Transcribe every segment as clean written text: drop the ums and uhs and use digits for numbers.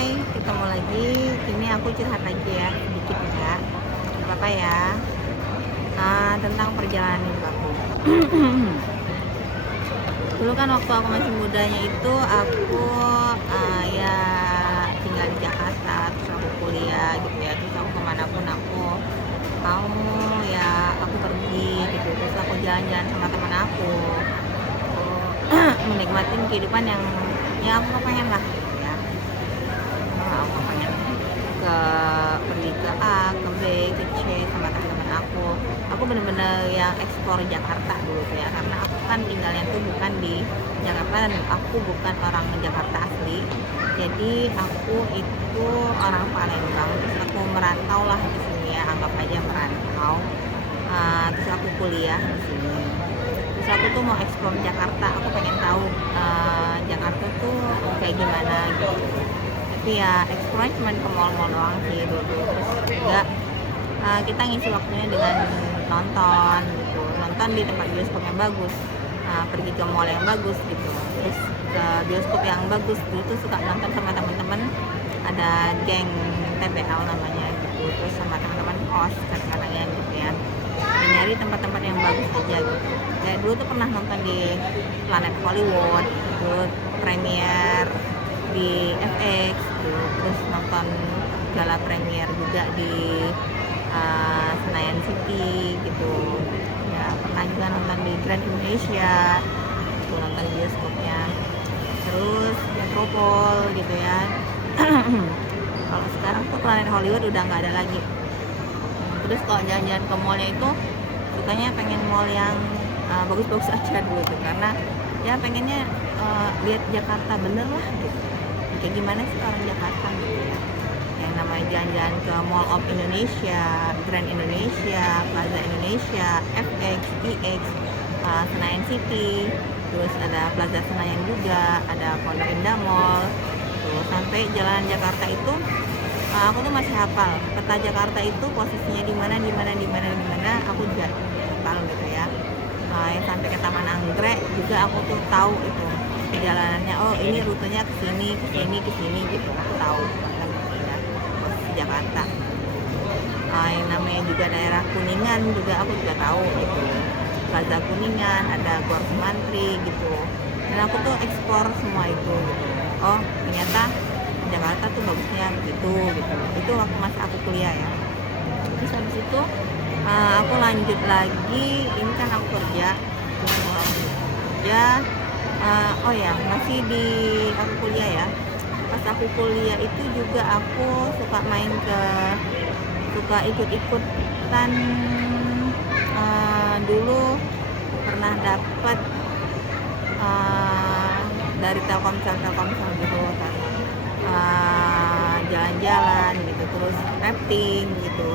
Hai, ketemu lagi. Ini aku curhat aja ya, sedikit ya. Gak apa-apa ya. Tentang perjalanan hidup aku. Dulu kan waktu aku masih mudanya itu aku ya tinggal di Jakarta, terus aku kuliah gitu ya. Terus aku kemanapun aku mau ya aku pergi gitu. Terus aku jalan-jalan sama teman aku. Aku menikmatin kehidupan yang ya aku pengen lah gitu ya. Aku pengen pergi ke A, ke B, ke C sama teman-teman aku. Aku bener-bener yang eksplor Jakarta dulu tuh ya, karena aku kan tinggalnya tuh bukan di Jakarta dan aku bukan orang Jakarta asli. Jadi aku itu orang Palembang, terus aku merantau lah di sini ya, anggap aja merantau. Terus aku kuliah di sini. Terus aku tuh mau eksplor Jakarta, aku pengen tahu Jakarta tuh kayak gimana gitu. Tapi ya eksplor cuma ke mall-mall doang sih dulu. Terus juga kita ngisi waktunya dengan nonton gitu, nonton di tempat bioskop yang bagus, pergi ke mall yang bagus gitu, terus ke bioskop yang bagus. Dulu tuh suka nonton sama teman-teman, ada geng TPL namanya gitu, terus sama teman-teman kos kadang-kadang gitu ya, dan nyari tempat-tempat yang bagus aja gitu. Kayak dulu tuh pernah nonton di Planet Hollywood gitu, premier di FX gitu, terus nonton gala premier juga di Senayan City gitu ya, pernah juga nonton di Grand Indonesia gitu, nonton di bioskopnya, terus Metropol gitu ya. Kalau sekarang tuh Planet Hollywood udah nggak ada lagi. Terus kalau jalan-jalan ke mallnya itu sukanya pengen mall yang bagus-bagus aja dulu tuh, karena ya pengennya lihat Jakarta bener lah gitu, kayak gimana sih orang Jakarta gitu ya, yang namanya jalan-jalan ke Mall of Indonesia, Grand Indonesia, Plaza Indonesia, FX, EX, Senayan City, terus ada Plaza Senayan juga, ada Pondok Indah Mall, tuh sampai Jalan Jakarta itu aku tuh masih hafal peta Jakarta itu posisinya di mana, aku juga hafal gitu ya. Yang sampai ke Taman Anggrek juga aku tuh tahu itu perjalanannya, oh ini rutenya ke sini gitu, aku tahu Jakarta. Yang namanya juga daerah Kuningan juga aku juga tahu gitu, Plaza Kuningan, ada Gor Sumantri gitu, dan aku tuh eksplor semua itu gitu. Oh ternyata Jakarta tuh bagusnya begitu gitu. Itu waktu masa aku kuliah ya. Terus habis itu aku lanjut lagi, ini kan aku kerja, oh ya masih di aku kuliah ya. Pas aku kuliah itu juga aku suka ikut-ikutan, dulu pernah dapat dari Telkomsel gitu kan, jalan-jalan gitu, terus rafting gitu,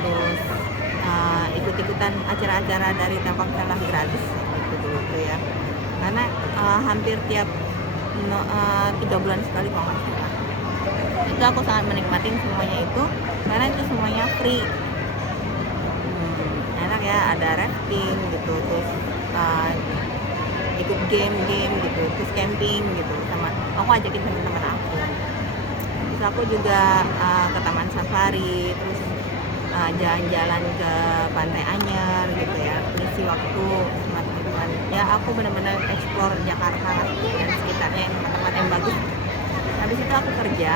terus ikut-ikutan acara-acara dari Telkomsel lah gratis gitu dulu tuh ya, karena hampir tiap 3 bulan sekali kalau nggak salah. Itu aku sangat menikmati semuanya itu, karena itu semuanya free. Enak ya, ada rafting gitu, terus ikut game gitu, terus camping gitu, sama aku ajakin teman-teman aku. Terus aku juga ke Taman Safari, terus jalan-jalan ke Pantai Anyer gitu ya, ngisi waktu sama teman-teman. Ya aku benar-benar explore Jakarta dan sekitarnya, yang tempat-tempat yang bagus. Habis itu aku kerja.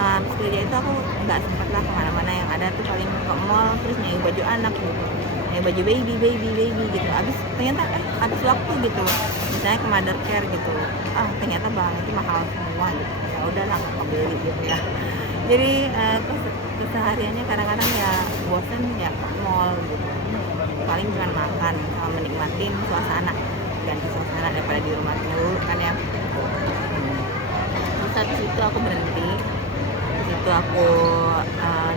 Habis kerja itu aku nggak sempet lah kemana-mana, yang ada tuh paling ke mall, terus nyari baju anak gitu, nyari baju baby gitu. Ternyata habis waktu gitu, misalnya ke Mother Care gitu, ternyata barang itu mahal semua gitu. Ya udah lah nggak beli gitu ya. Jadi kesehariannya kadang-kadang ya bosen ya ke mall gitu, paling cuma makan sama menikmatin suasana, ganti suasana daripada di rumah dulu kan ya. Terus habis itu aku berhenti, itu aku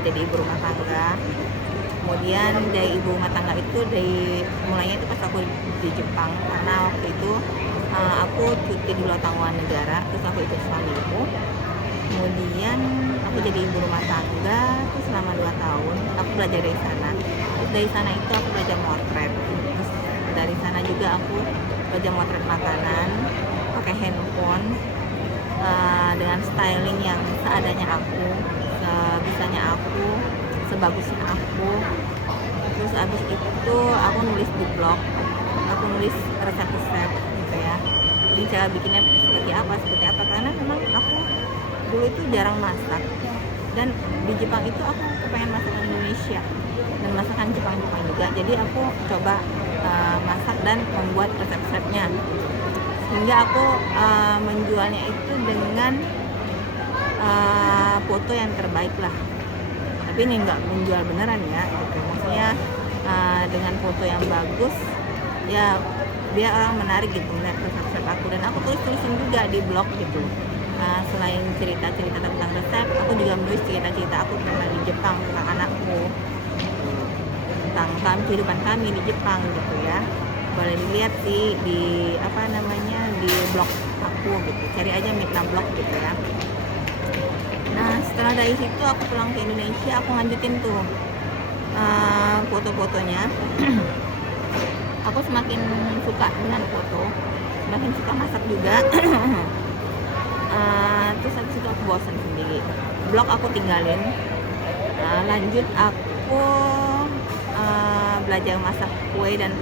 jadi ibu rumah tangga. Kemudian dari ibu rumah tangga itu mulainya itu pas aku di Jepang, karena waktu itu aku cuti di luar tanggungan negara, terus aku ikut suamiku. Kemudian aku jadi ibu rumah tangga terus selama 2 tahun aku belajar dari sana. Terus dari sana itu aku belajar motret. Terus dari sana juga aku belajar motret makanan pakai handphone, dengan dengan styling yang seadanya aku, sebisanya aku, sebagusnya aku. Terus abis itu aku nulis di blog, aku nulis resep-resep gitu ya. Ini cara bikinnya seperti apa, karena memang aku dulu itu jarang masak, dan di Jepang itu aku kepengen masakan Indonesia dan masakan Jepang juga. Jadi aku coba masak dan membuat resep-resepnya, sehingga aku menjualnya itu dengan foto yang terbaik lah. Tapi ini nggak menjual beneran ya gitu. Maksudnya dengan foto yang bagus ya, biar orang menarik gitu melihat resep-resep aku. Dan aku tulisin juga di blog gitu. Selain cerita-cerita tentang resep, aku juga menulis cerita-cerita aku tentang di Jepang, tentang anakku, tentang kehidupan kami di Jepang gitu ya. Boleh dilihat sih di di blog aku gitu, cari aja Mitna Blog gitu ya. Nah setelah dari situ aku pulang ke Indonesia, aku lanjutin tuh foto-fotonya. Aku semakin suka dengan foto, semakin suka masak juga. Terus habis itu aku bosan sendiri, blog aku tinggalin. Lanjut aku belajar masak kue dan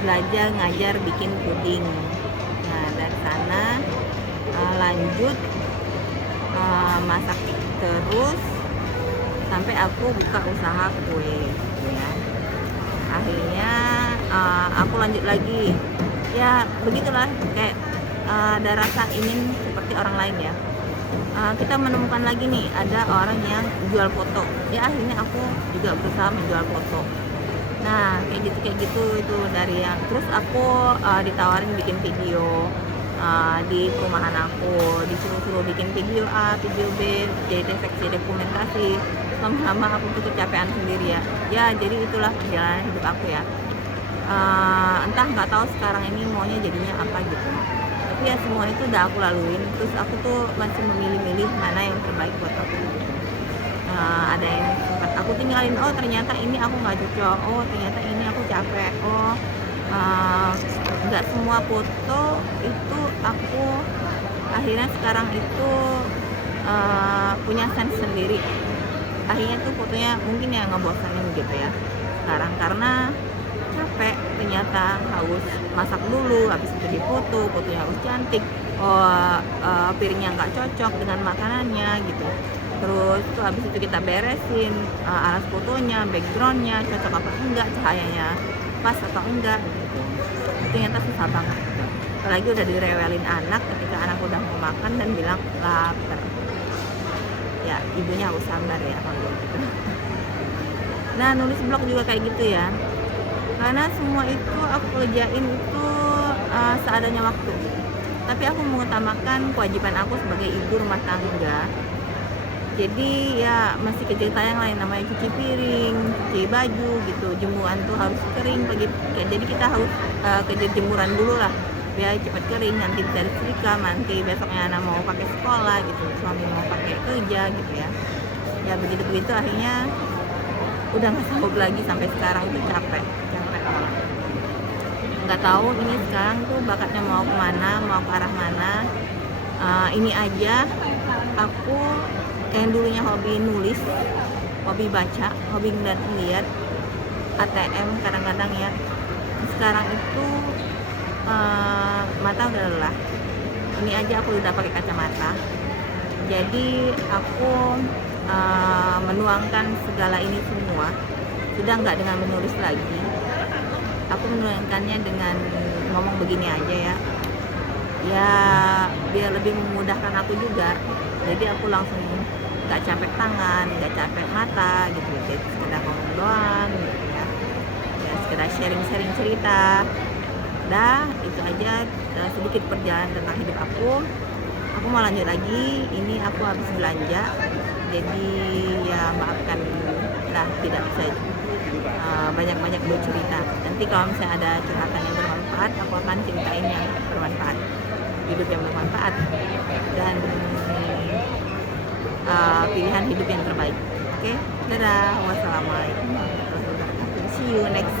belajar ngajar bikin puding. Nah dari sana lanjut masak terus sampai aku buka usaha kue ya. Akhirnya aku lanjut lagi ya, begitulah kayak ada rasa ingin seperti orang lain ya. Kita menemukan lagi nih ada orang yang jual foto ya, akhirnya aku juga berusaha menjual foto. Nah kayak gitu itu dari yang terus aku ditawarin bikin video di perumahan aku, disuruh bikin video A, video B, jadi seksi dokumentasi. Lama-lama aku tuh kecapean sendiri ya, jadi itulah perjalanan hidup aku ya. Entah nggak tahu sekarang ini maunya jadinya apa gitu, tapi ya semua itu udah aku laluin. Terus aku tuh masih memilih-milih mana yang terbaik buat aku gitu. Ada yang sempat aku tinggalin, oh ternyata ini aku nggak cocok, oh ternyata ini aku capek, oh nggak semua foto itu aku akhirnya sekarang itu punya sense sendiri. Akhirnya tuh fotonya mungkin ya ngebosanin gitu ya sekarang, karena capek ternyata, harus masak dulu, habis itu difoto, fotonya harus cantik, piringnya nggak cocok dengan makanannya gitu. Terus tuh habis itu kita beresin alas fotonya, backgroundnya cocok apa enggak, cahayanya pas atau enggak gitu. Ternyata susah banget gitu. Apalagi udah direwelin anak ketika anak udah mau makan dan bilang lapar ya, ibunya harus sabar ya kalau gitu. Nah nulis blog juga kayak gitu ya, karena semua itu aku kerjain itu seadanya waktu. Tapi aku mengutamakan kewajiban aku sebagai ibu rumah tangga. Jadi ya masih kerja yang lain, namanya cuci piring, cuci baju gitu, jemuran tuh harus kering pagi. Jadi kita harus kerja jemuran dulu lah biar cepat kering, nanti bisa disetrika, nanti besoknya anak mau pakai sekolah gitu, suami mau pakai kerja gitu ya. Ya begitu akhirnya udah nggak sanggup lagi, sampai sekarang itu capek banget. Nggak tahu ini sekarang tuh bakatnya mau kemana, mau ke arah mana. Ini aja aku yang dulunya hobi nulis, hobi baca, hobi ngeliat ATM kadang-kadang ya, sekarang itu mata udah lelah. Ini aja aku udah pakai kacamata, jadi aku menuangkan segala ini semua sudah nggak dengan menulis lagi. Aku menuangkannya dengan ngomong begini aja ya biar lebih memudahkan aku juga. Jadi aku langsung nggak capek tangan, nggak capek mata gitu, jadi sekedar ngomong doang gitu ya sekedar sharing cerita. Dah itu aja sedikit perjalanan tentang hidup aku mau lanjut lagi. Ini aku habis belanja, jadi ya maafkan lah tidak bisa banyak bercerita. Nanti kalau misalnya ada curhatan yang bermanfaat, aku akan ceritain yang bermanfaat, hidup yang bermanfaat, dan pilihan hidup yang terbaik. Oke, dadah, wassalamualaikum warahmatullahi wabarakatuh. See you next